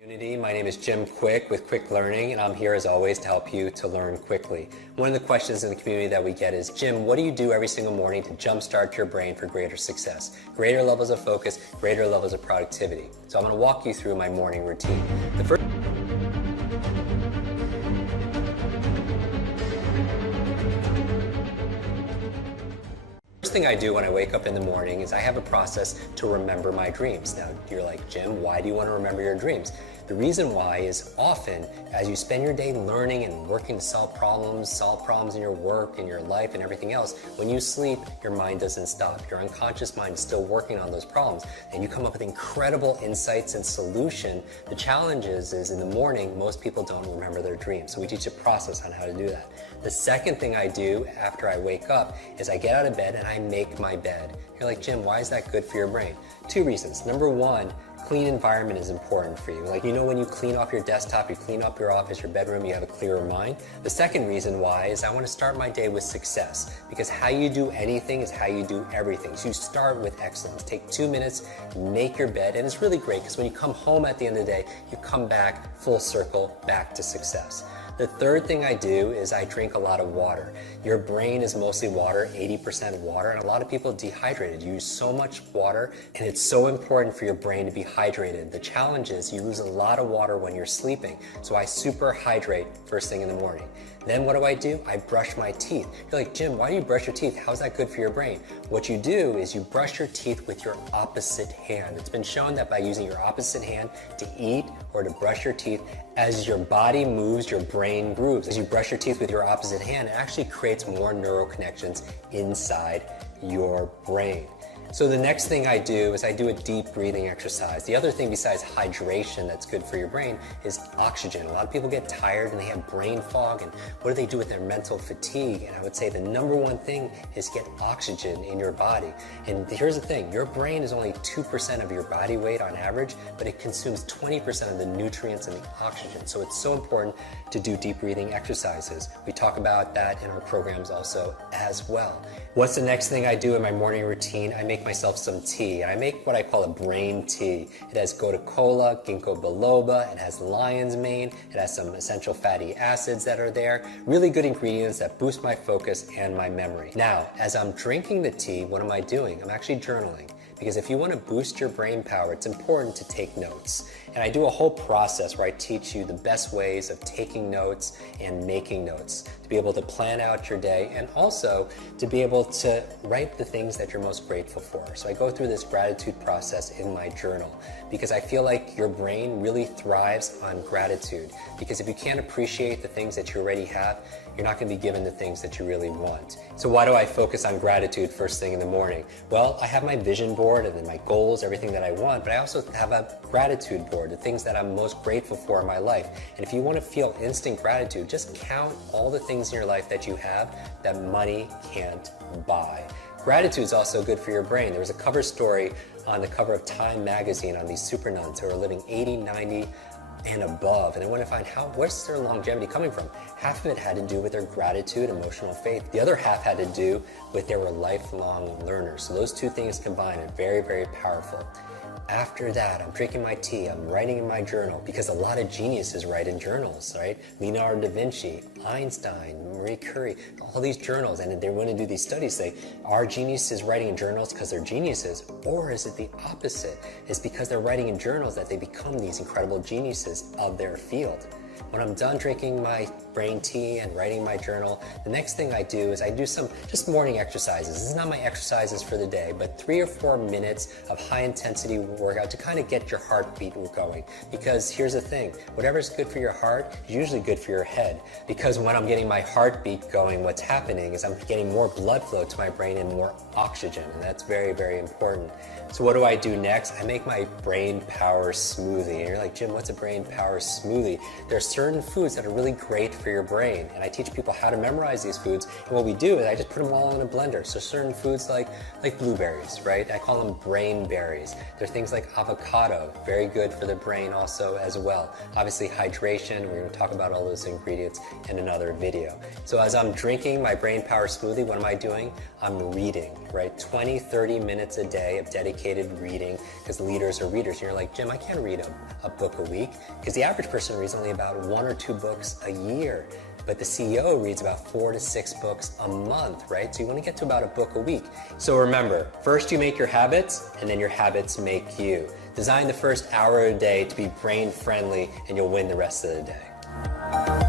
Community. My name is Jim Quick with Quick Learning, and I'm here as always to help you to learn quickly. One of the questions in the community that we get is, Jim, what do you do every single morning to jumpstart your brain for greater success, greater levels of focus, greater levels of productivity? So I'm going to walk you through my morning routine. The first thing I do when I wake up in the morning is I have a process to remember my dreams. Now, you're like, Jim, why do you want to remember your dreams? The reason why is often as you spend your day learning and working to solve problems in your work, in your life, and everything else, when you sleep, your mind doesn't stop. Your unconscious mind is still working on those problems, and you come up with incredible insights and solution. The challenge is in the morning, most people don't remember their dreams. So we teach a process on how to do that. The second thing I do after I wake up is I get out of bed and I make my bed. You're like, Jim, why is that good for your brain? Two reasons. Number one, clean environment is important for you. Like, you know, when you clean off your desktop, you clean up your office, your bedroom, you have a clearer mind. The second reason why is I want to start my day with success, because how you do anything is how you do everything. So you start with excellence. Take 2 minutes, make your bed, and it's really great because when you come home at the end of the day, you come back full circle back to success. The third thing I do is I drink a lot of water. Your brain is mostly water, 80% water, and a lot of people dehydrated. You use so much water, and it's so important for your brain to be hydrated. The challenge is you lose a lot of water when you're sleeping, so I super hydrate first thing in the morning. Then what do? I brush my teeth. You're like, Jim, why do you brush your teeth? How's that good for your brain? What you do is you brush your teeth with your opposite hand. It's been shown that by using your opposite hand to eat or to brush your teeth, as your body moves, your brain grooves. As you brush your teeth with your opposite hand, it actually creates more neural connections inside your brain. So the next thing I do is I do a deep breathing exercise. The other thing besides hydration that's good for your brain is oxygen. A lot of people get tired and they have brain fog, and what do they do with their mental fatigue? And I would say the number one thing is get oxygen in your body. And here's the thing, your brain is only 2% of your body weight on average, but it consumes 20% of the nutrients and the oxygen. So it's so important to do deep breathing exercises. We talk about that in our programs also as well. What's the next thing I do in my morning routine? I make myself some tea. I make what I call a brain tea. It has gotu kola, ginkgo biloba, it has lion's mane, it has some essential fatty acids that are there. Really good ingredients that boost my focus and my memory. Now, as I'm drinking the tea, what am I doing? I'm actually journaling. Because if you want to boost your brain power, it's important to take notes. And I do a whole process where I teach you the best ways of taking notes and making notes to be able to plan out your day and also to be able to write the things that you're most grateful for. So I go through this gratitude process in my journal because I feel like your brain really thrives on gratitude. Because if you can't appreciate the things that you already have, you're not going to be given the things that you really want. So why do I focus on gratitude first thing in the morning? Well, I have my vision board and then my goals, everything that I want, but I also have a gratitude board, the things that I'm most grateful for in my life. And if you want to feel instant gratitude, just count all the things in your life that you have that money can't buy. Gratitude is also good for your brain. There was a cover story on the cover of Time magazine on these super nuns who are living 80, 90, and above, and I want to find where's their longevity coming from. Half of it had to do with their gratitude, emotional faith. The other half had to do with they were lifelong learners. So those two things combined are very, very powerful. After that, I'm drinking my tea, I'm writing in my journal, because a lot of geniuses write in journals, right? Leonardo da Vinci, Einstein, Marie Curie, all these journals, and they want to do these studies, say, are geniuses writing in journals because they're geniuses, or is it the opposite? It's because they're writing in journals that they become these incredible geniuses of their field. When I'm done drinking my brain tea and writing my journal, the next thing I do is I do some just morning exercises. This is not my exercises for the day, but 3 or 4 minutes of high intensity workout to kind of get your heartbeat going. Because here's the thing, whatever's good for your heart is usually good for your head. Because when I'm getting my heartbeat going, what's happening is I'm getting more blood flow to my brain and more oxygen, and that's very, very important. So what do I do next? I make my brain power smoothie. And you're like, Jim, what's a brain power smoothie? There's certain foods that are really great for your brain, and I teach people how to memorize these foods. And what we do is I just put them all in a blender. So certain foods like blueberries, right? I call them brain berries. There are things like avocado, very good for the brain also as well. Obviously hydration, we're going to talk about all those ingredients in another video. So as I'm drinking my brain power smoothie, what am I doing? I'm reading, right? 20, 30 minutes a day of dedicated reading, because leaders are readers. And you're like, Jim, I can't read a book a week, because the average person reads only about 1 or 2 books a year. But the CEO reads about 4 to 6 books a month, right? So you want to get to about a book a week. So remember, first you make your habits, and then your habits make you. Design the first hour a day to be brain friendly, and you'll win the rest of the day.